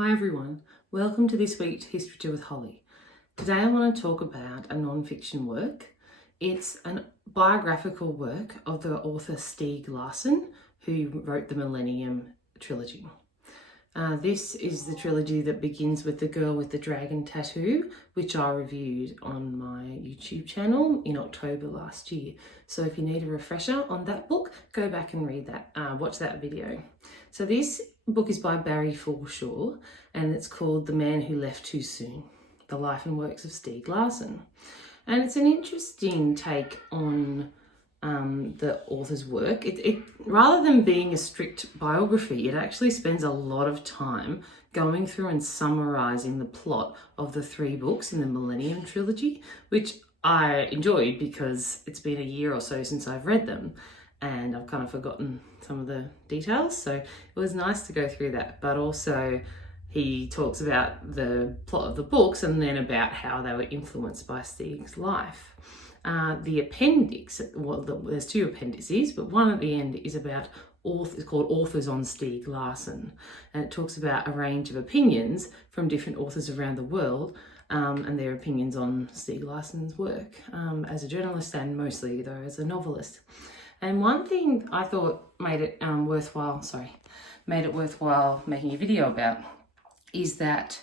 Hi everyone, welcome to this week's History with Holly. Today I want to talk about a non-fiction work. It's a biographical work of the author Steig Larsson, who wrote the Millennium trilogy. This is the trilogy that begins with The Girl with the Dragon Tattoo, which I reviewed on my YouTube channel in October last year. So if you need a refresher on that book, go back and read that, watch that video. So this book is by Barry Forshaw and it's called The Man Who Left Too Soon, The Life and Works of Steig Larsson. And it's an interesting take on the author's work. It rather than being a strict biography, it actually spends a lot of time going through and summarizing the plot of the 3 books in the Millennium trilogy, which I enjoyed because it's been a year or so since I've read them and I've kind of forgotten some of the details. So it was nice to go through that, but also he talks about the plot of the books and then about how they were influenced by Steig's life. The appendix, well, there's 2 appendices, but one at the end is about it's called Authors on Steig Larsson, and it talks about a range of opinions from different authors around the world and their opinions on Steig Larsson's work as a journalist and mostly though as a novelist. And one thing I thought made it worthwhile making a video about is that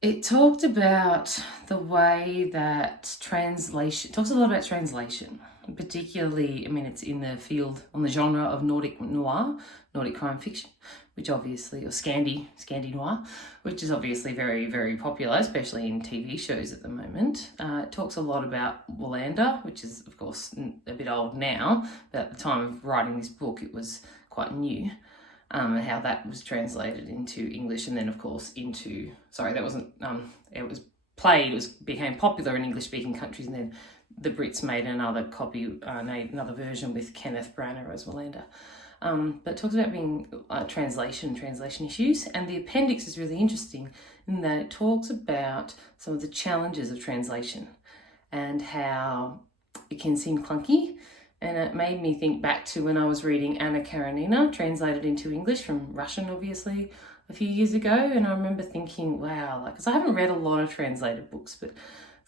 it talked about the way that talks a lot about translation, particularly, it's in the field, on the genre of Nordic noir, Nordic crime fiction, which obviously, or Scandi noir, which is obviously very, very popular, especially in TV shows at the moment. It talks a lot about Wallander, which is, of course, a bit old now, but at the time of writing this book, it was quite new. And how that was translated into English, and then of course it became popular in English-speaking countries, and then the Brits made another another version with Kenneth Branagh as Wallander. But it talks about being translation issues, and the appendix is really interesting in that it talks about some of the challenges of translation and how it can seem clunky. And it made me think back to when I was reading Anna Karenina, translated into English from Russian, obviously, a few years ago. And I remember thinking, wow, because I haven't read a lot of translated books, but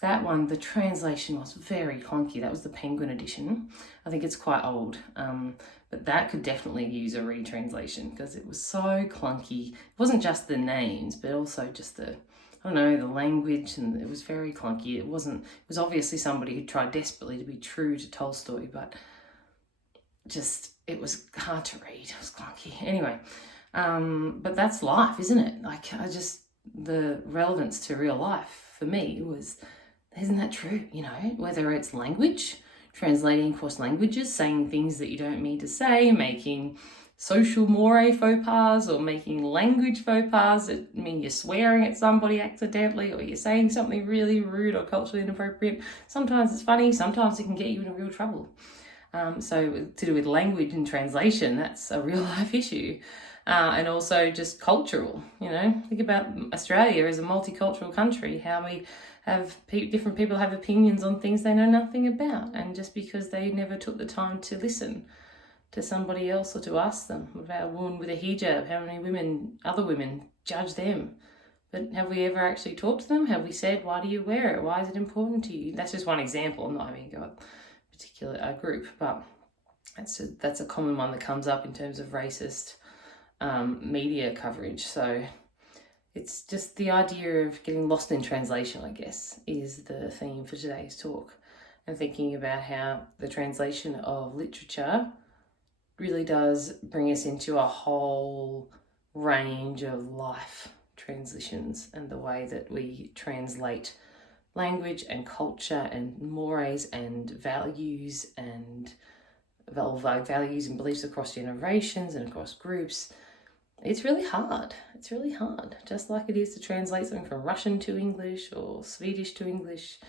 that one, the translation was very clunky. That was the Penguin edition. I think it's quite old, but that could definitely use a retranslation because it was so clunky. It wasn't just the names, but also just the language, and it was very clunky. It was obviously somebody who tried desperately to be true to Tolstoy, but it was hard to read. It was clunky. Anyway, but that's life, isn't it? The relevance to real life for me was, isn't that true? Whether it's language, translating across languages, saying things that you don't mean to say, making social moire faux pas, or making language faux pas that mean you're swearing at somebody accidentally, or you're saying something really rude or culturally inappropriate. Sometimes it's funny, sometimes it can get you in real trouble. So to do with language and translation, that's a real life issue. And also just cultural, think about Australia as a multicultural country, how we have different people have opinions on things they know nothing about, and just because they never took the time to listen to somebody else or to ask them. What about a woman with a hijab? How many other women judge them? But have we ever actually talked to them? Have we said, why do you wear it? Why is it important to you? That's just one example. I'm not having a go at a particular group, but that's a common one that comes up in terms of racist media coverage. So it's just the idea of getting lost in translation, I guess, is the theme for today's talk. And thinking about how the translation of literature really does bring us into a whole range of life transitions, and the way that we translate language and culture and mores and values and values and beliefs across generations and across groups. It's really hard. Just like it is to translate something from Russian to English or Swedish to English.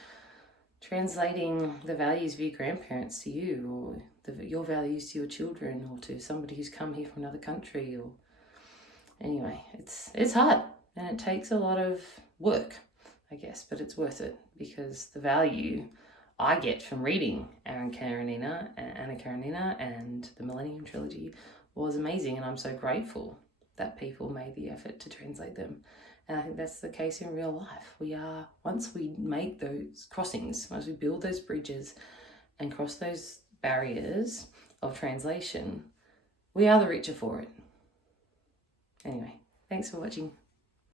Translating the values of your grandparents to you, or your values to your children, or to somebody who's come here from another country. Or anyway, it's hard, and it takes a lot of work, I guess, but it's worth it, because the value I get from reading Anna Karenina and the Millennium trilogy was amazing, and I'm so grateful that people made the effort to translate them. And I think that's the case in real life. We are, once we make those crossings, once we build those bridges and cross those barriers of translation, we are the richer for it. Anyway, thanks for watching.